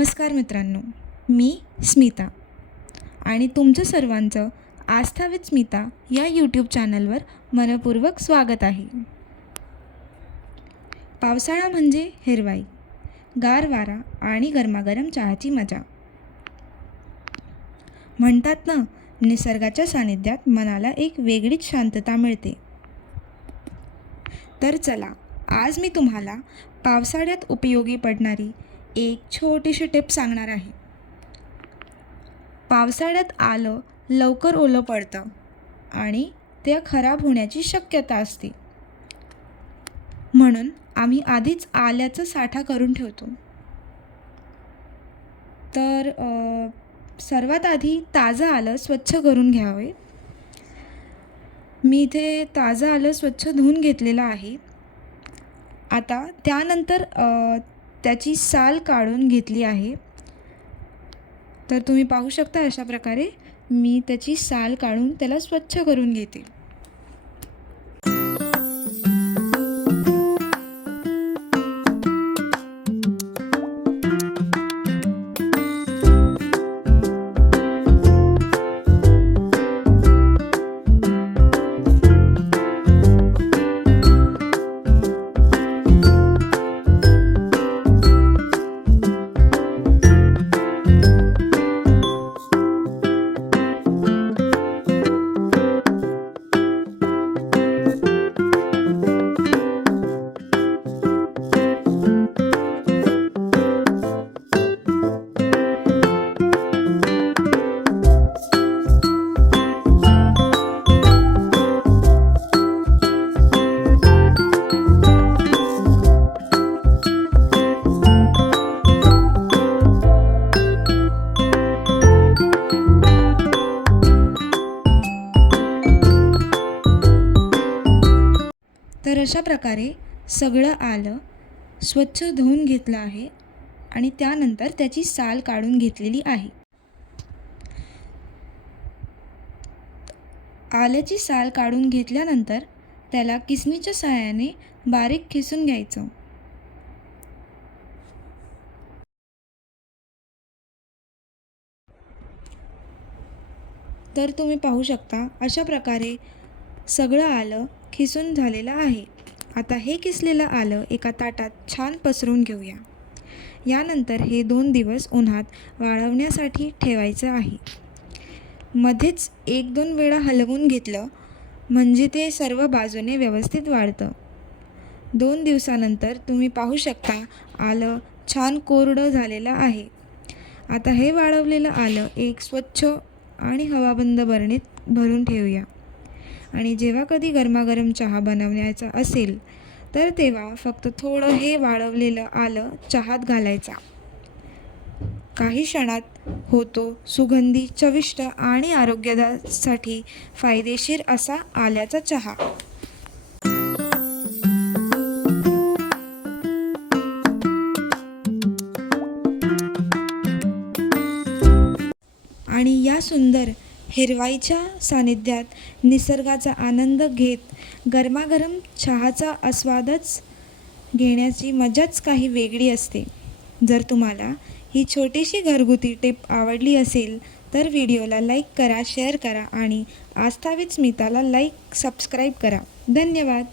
नमस्कार मित्रांनो, मी स्मिता आणि तुमचं सर्वांचं आस्था विथ स्मिता या यूट्यूब चॅनलवर मनपूर्वक स्वागत आहे. पावसाळा म्हणजे हिरवाई, गार वारा आणि गरमागरम चहाची मजा. म्हणतात ना, निसर्गाच्या सानिध्यात मनाला एक वेगळीच शांतता मिळते. तर चला, आज मी तुम्हाला पावसाळ्यात उपयोगी पडणारी एक छोटीशी टिप सांगणार आहे. पावसाळ्यात आलं लवकर ओलं पडतं आणि ते खराब होण्याची शक्यता असते. म्हणून आम्ही आधीच आल्याचा साठा करून ठेवतो. तर सर्वात आधी ताजं आलं स्वच्छ करून घ्यावे. मी इथे ताजं आलं स्वच्छ धुवून घेतलेलं आहे. आता त्यानंतर त्याची साल काढून घेतली आहे. तर तुम्ही पाहू शकता, अशा प्रकारे मी त्याची साल काढून त्याला स्वच्छ करून घेते. तर अशा प्रकारे सगळं आलं स्वच्छ धुवून घेतलं आहे आणि त्यानंतर त्याची साल काढून घेतलेली आहे. आल्याची साल काढून घेतल्यानंतर त्याला किसणीच्या सहाय्याने बारीक किसून घ्यायचं. तर तुम्ही पाहू शकता, अशा प्रकारे सगळं आलं किसून झालेलं आहे. आता हे किसलेलं आलं एका ताटात छान पसरून घेऊया. यानंतर हे 2 दिवस उन्हात वाळवण्यासाठी ठेवायचं आहे. मध्येच 1-2 वेळा हलवून घेतलं म्हणजे ते सर्व बाजूने व्यवस्थित वाळतं. 2 दिवसानंतर तुम्ही पाहू शकता, आलं छान कोरडं झालेलं आहे. आता हे वाळवलेलं आलं एक स्वच्छ आणि हवाबंद बरणीत भरून ठेवूया. आणि जेव्हा कधी गरमागरम चहा बनवण्याचा असेल तर तेव्हा फक्त थोडं हे वाळवलेलं आलं चहात घालायचा. काही क्षणात होतो सुगंधी, चविष्ट आणि आरोग्यासाठी फायदेशीर असा आल्याचा चहा. आणि या सुंदर हिरवाईच्या सानिध्यात निसर्गाचा आनंद घेत गरमागरम चहाचा आस्वादच घेण्याची मजाच काही वेगळी असते. जर तुम्हाला ही छोटीशी घरगुती टिप आवडली असेल तर व्हिडिओला लाईक करा, शेअर करा आणि आस्था विथ स्मिताला सबस्क्राईब करा. धन्यवाद.